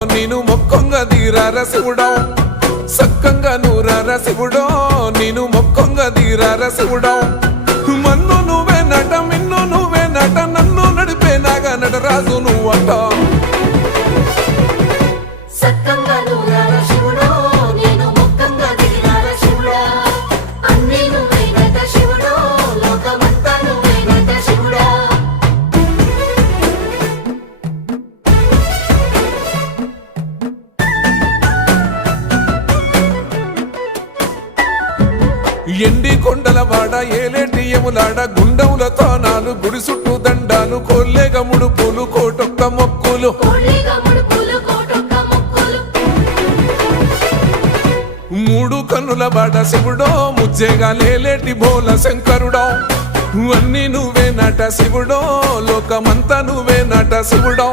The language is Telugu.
నేను మొక్కంగా తీరార శివుడో సక్కంగా నూరార శివుడో నేను మొక్కంగా తీరార శివుడో మన్ను నువ్వే నట మిన్ను నువ్వే నట నన్ను నడిపే నాగా నటరాజు నువ్వట సక్కంగా నూరార శివుడో నేను మొక్కంగా తీరార శివుడా అన్నీ నువ్వే నట శివుడో లోకమంతా నువ్వే నట శివుడా ఎండి కొండల వాడ ఏలేటి యములాడ గుండములతో నాలు గుడి చుట్టూ దండాలు కోల్లేగ ముడుపులు కోటొక్క మొక్కులు మూడు కన్నుల వాడ శివుడో ముజ్జేగా లేలేటి బోల శంకరుడో అన్నీ నువ్వే నట శివుడో లోకమంతా నువ్వే నట శివుడో